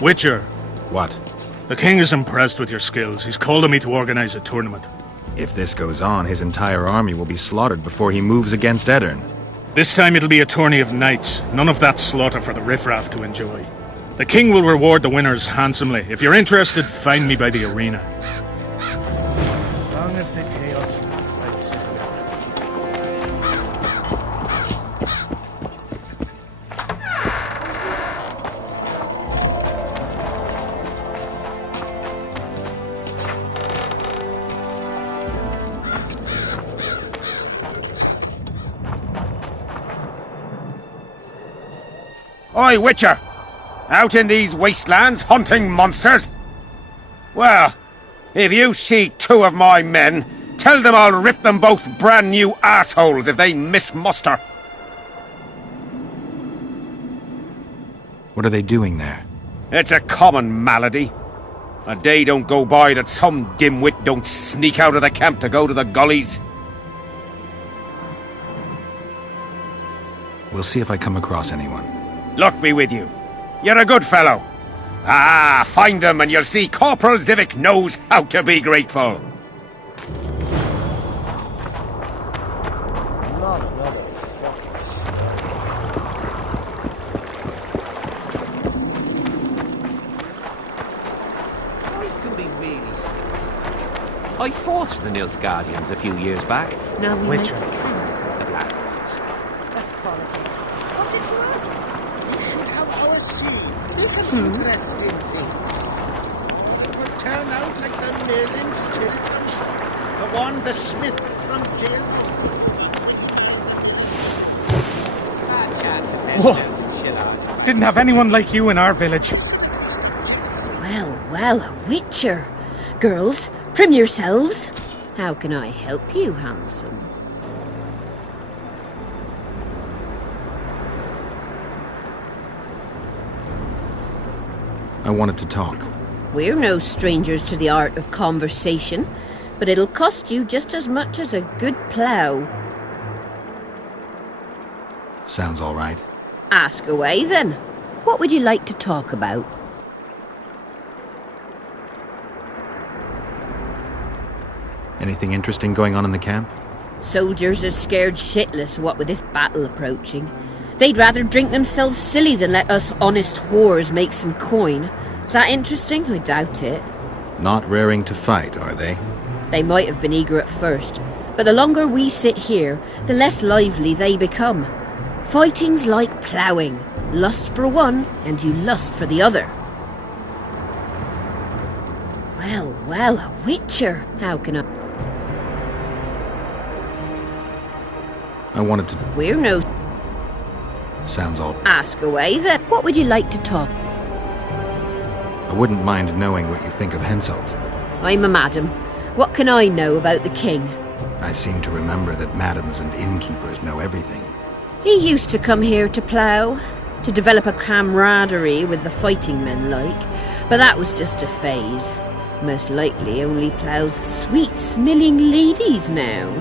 Witcher, What? the king is impressed with your skills. He's called on me to organize a tournament. If this goes on, his entire army will be slaughtered before he moves against Edirn. This time it'll be a tourney of knights. None of that slaughter for the riffraff to enjoy. The king will reward the winners handsomely. If you're interested, find me by the arena. As long as they pay us, I'd say. Oi, Witcher! Out in these wastelands hunting monsters? Well, if you see two of my men, tell them I'll rip them both brand new assholes if they miss muster. What are they doing there? It's a common malady. A day don't go by that some dimwit don't sneak out of the camp to go to the gullies. We'll see if I come across anyone. Luck be with you. You're a good fellow. Ah, find them and you'll see Corporal Zivik knows how to be grateful. Not another fucking Life can be really strange. I fought the Nilfgaardians a few years back. Now we Witcher. make the Blacklands. That's politics. What's it to us? We should have our fee. Different interesting things. It would turn out like the mill in Stilton. The one the smith from jail. Whoa! Didn't have anyone like you in our village. Well, well, a witcher. Girls, prim yourselves. How can I help you, handsome? I wanted to talk. We're no strangers to the art of conversation, but it'll cost you just as much as a good plough. Sounds all right. Ask away, then. What would you like to talk about? Anything interesting going on in the camp? Soldiers are scared shitless what with this battle approaching. They'd rather drink themselves silly than let us honest whores make some coin. Is that interesting? I doubt it. Not raring to fight, are they? They might have been eager at first, but the longer we sit here, the less lively they become. Fighting's like ploughing. Lust for one, and you lust for the other. Well, well, a witcher. How can I wanted to... We're no... Sounds all... Ask away, then. What would you like to talk? I wouldn't mind knowing what you think of Henselt. I'm a madam. What can I know about the king? I seem to remember that madams and innkeepers know everything. He used to come here to plough, to develop a camaraderie with the fighting men like, but that was just a phase. Most likely only ploughs sweet, smelling ladies now.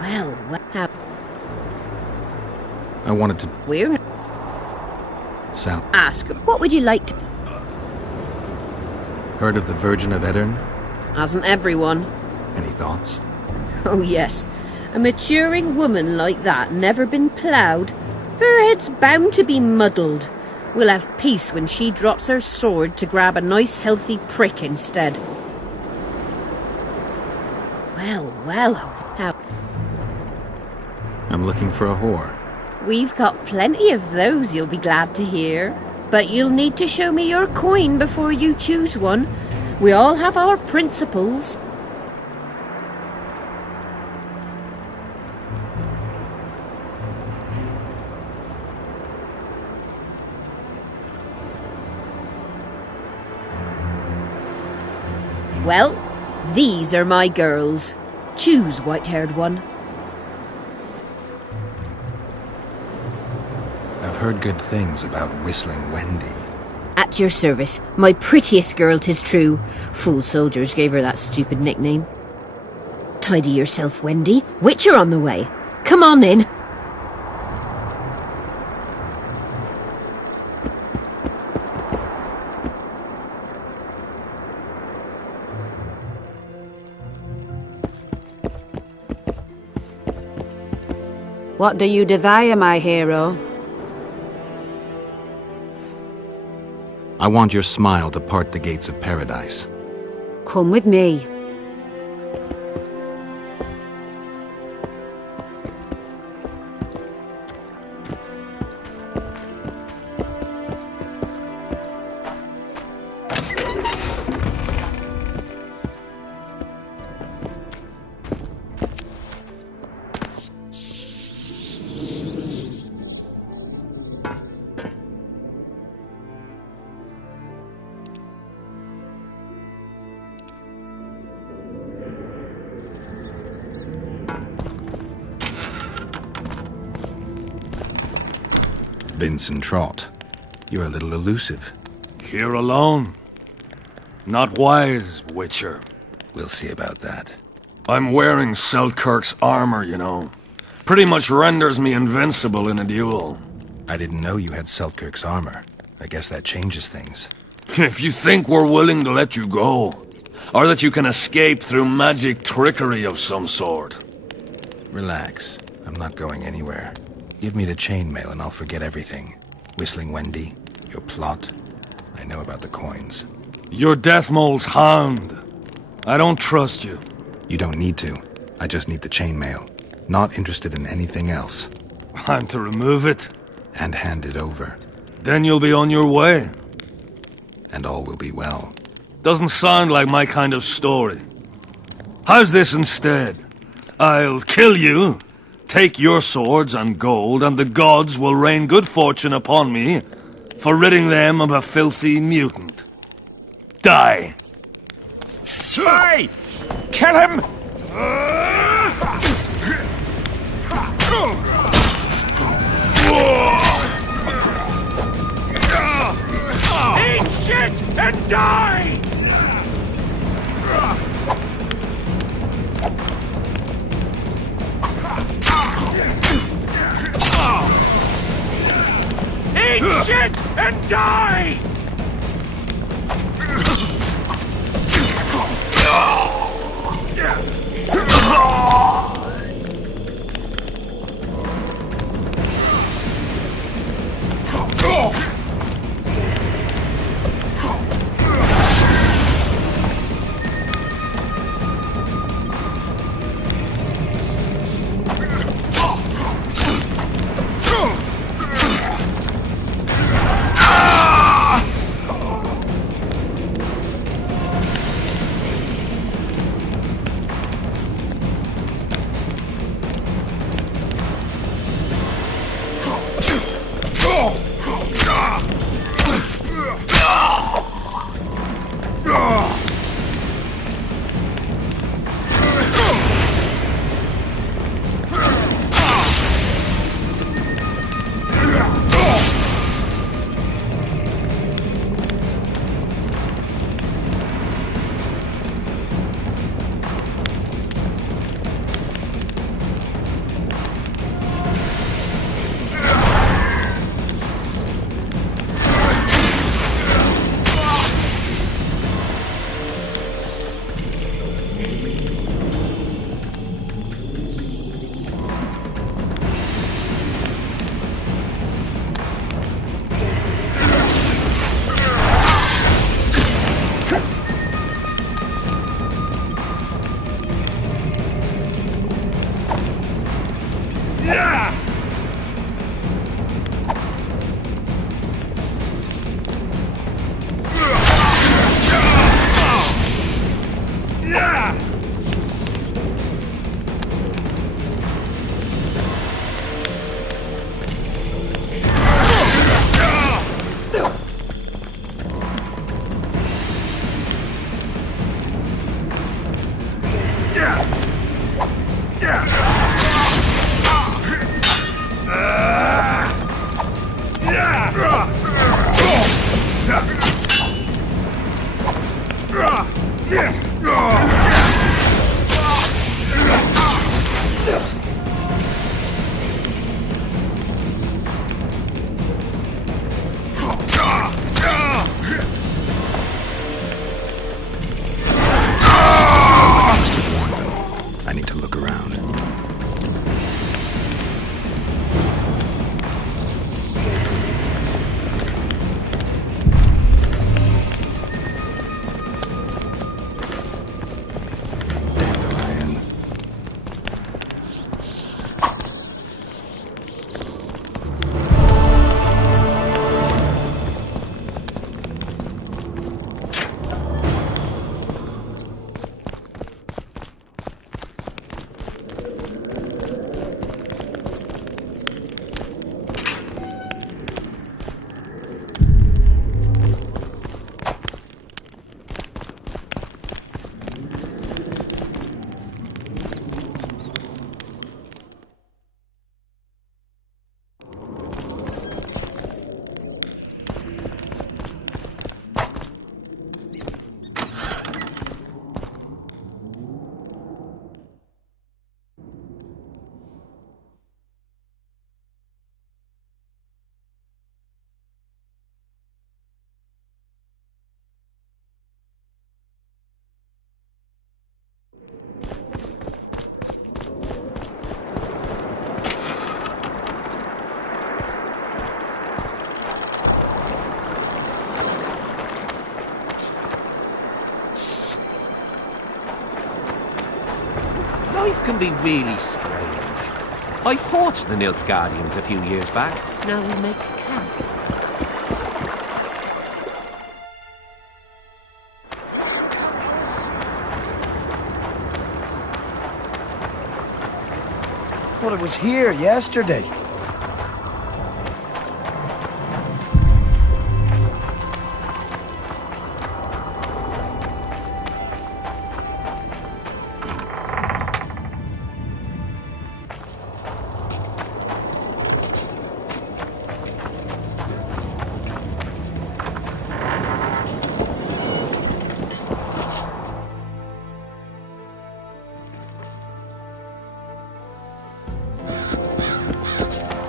Well, how... I wanted to... We're... Sound... Ask, what would you like to... Heard of the Virgin of Edirn? Hasn't everyone? Any thoughts? Oh yes, a maturing woman like that never been ploughed. Her head's bound to be muddled. We'll have peace when she drops her sword to grab a nice healthy prick instead. Well, how... I'm looking for a whore. We've got plenty of those, you'll be glad to hear. But you'll need to show me your coin before you choose one. We all have our principles. Well, these are my girls. Choose, white-haired one. I've heard good things about Whistling Wendy. At your service, my prettiest girl, 'tis true. Fool soldiers gave her that stupid nickname. Tidy yourself, Wendy. Witcher on the way. Come on in. What do you desire, my hero? I want your smile to part the gates of paradise. Come with me. Vincent Trott, you're a little elusive. Here alone. Not wise, Witcher. We'll see about that. I'm wearing Selkirk's armor, you know. Pretty much renders me invincible in a duel. I didn't know you had Selkirk's armor. I guess that changes things. If you think we're willing to let you go, or that you can escape through magic trickery of some sort. Relax. I'm not going anywhere. Give me the chainmail and I'll forget everything. Whistling Wendy, your plot. I know about the coins. You're Deathmole's hound. I don't trust you. You don't need to. I just need the chainmail. Not interested in anything else. I'm to remove it? And hand it over. Then you'll be on your way. And all will be well. Doesn't sound like my kind of story. How's this instead? I'll kill you, take your swords and gold, and the gods will rain good fortune upon me for ridding them of a filthy mutant. Die! Hey! Kill him! Eat shit and die! Eat shit and die! Life can be really strange. I fought the Nilfgaardians a few years back. Now we make camp. Well, it was here yesterday.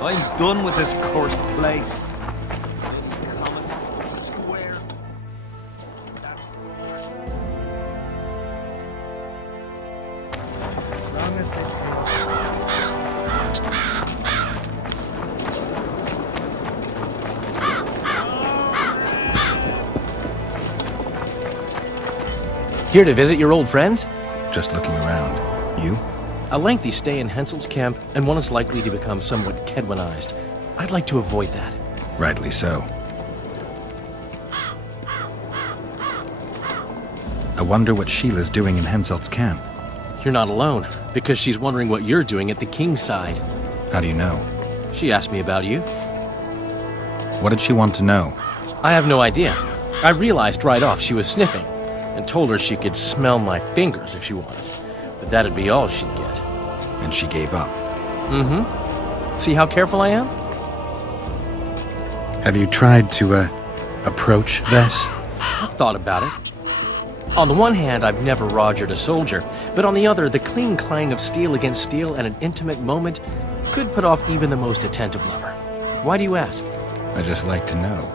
I'm done with this cursed place. Here to visit your old friends? Just looking around. You? A lengthy stay in Henselt's camp, and one is likely to become somewhat Kedwanized. I'd like to avoid that. Rightly so. I wonder what Sheila's doing in Henselt's camp. You're not alone, because she's wondering what you're doing at the king's side. How do you know? She asked me about you. What did she want to know? I have no idea. I realized right off she was sniffing, and told her she could smell my fingers if she wanted. But that'd be all she'd get. And she gave up. Mm-hmm. See how careful I am? Have you tried to, approach Vess? I've thought about it. On the one hand, I've never rogered a soldier, but on the other, the clean clang of steel against steel at an intimate moment could put off even the most attentive lover. Why do you ask? I just like to know.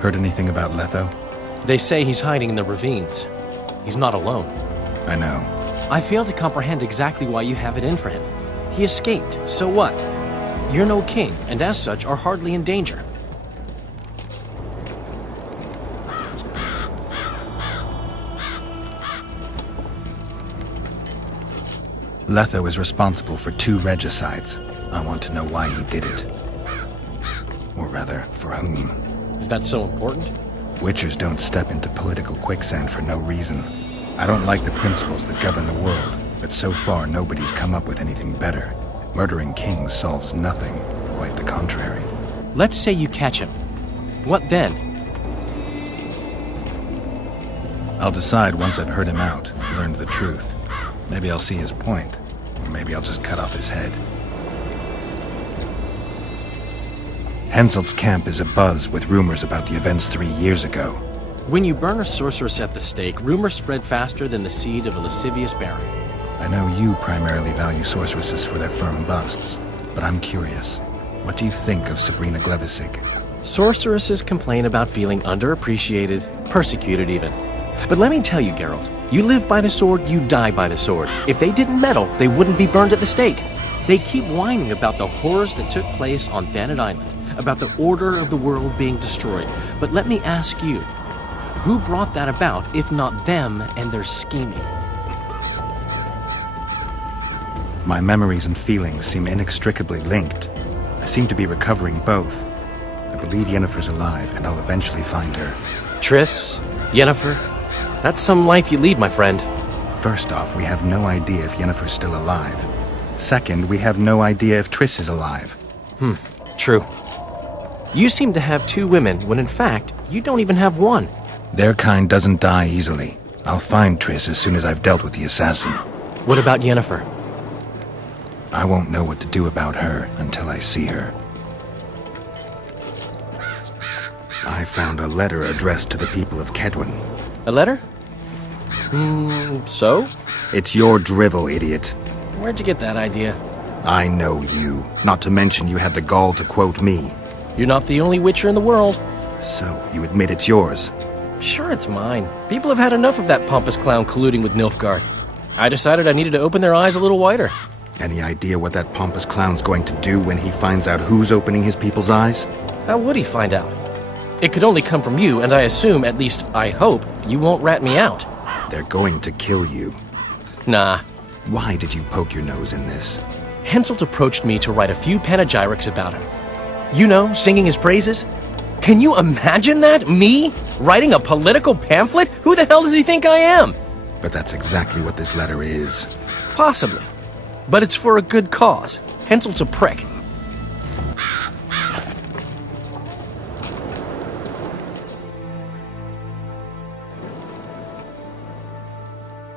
Heard anything about Letho? They say he's hiding in the ravines. He's not alone. I know. I fail to comprehend exactly why you have it in for him. He escaped, so what? You're no king, and as such are hardly in danger. Letho is responsible for 2 regicides. I want to know why he did it. Or rather, for whom. Is that so important? Witchers don't step into political quicksand for no reason. I don't like the principles that govern the world, but so far nobody's come up with anything better. Murdering kings solves nothing, quite the contrary. Let's say you catch him. What then? I'll decide once I've heard him out, learned the truth. Maybe I'll see his point, or maybe I'll just cut off his head. Henselt's camp is abuzz with rumors about the events 3 years ago. When you burn a sorceress at the stake, rumors spread faster than the seed of a lascivious baron. I know you primarily value sorceresses for their firm busts, but I'm curious. What do you think of Sabrina Glevisig? Sorceresses complain about feeling underappreciated, persecuted even. But let me tell you, Geralt, you live by the sword, you die by the sword. If they didn't meddle, they wouldn't be burned at the stake. They keep whining about the horrors that took place on Thanet Island, about the order of the world being destroyed. But let me ask you, who brought that about, if not them and their scheming? My memories and feelings seem inextricably linked. I seem to be recovering both. I believe Yennefer's alive, and I'll eventually find her. Triss, Yennefer, that's some life you lead, my friend. First off, we have no idea if Yennefer's still alive. Second, we have no idea if Triss is alive. True. You seem to have 2 women, when in fact, you don't even have one. Their kind doesn't die easily. I'll find Triss as soon as I've dealt with the assassin. What about Yennefer? I won't know what to do about her until I see her. I found a letter addressed to the people of Kedwan. A letter? So? It's your drivel, idiot. Where'd you get that idea? I know you. Not to mention you had the gall to quote me. You're not the only Witcher in the world. So, you admit it's yours? Sure, it's mine. People have had enough of that pompous clown colluding with Nilfgaard. I decided I needed to open their eyes a little wider. Any idea what that pompous clown's going to do when he finds out who's opening his people's eyes? How would he find out? It could only come from you, and I assume, at least I hope, you won't rat me out. They're going to kill you. Nah. Why did you poke your nose in this? Henselt approached me to write a few panegyrics about him. You know, singing his praises. Can you imagine that? Me? Writing a political pamphlet? Who the hell does he think I am? But that's exactly what this letter is. Possibly. But it's for a good cause. Henselt's a prick.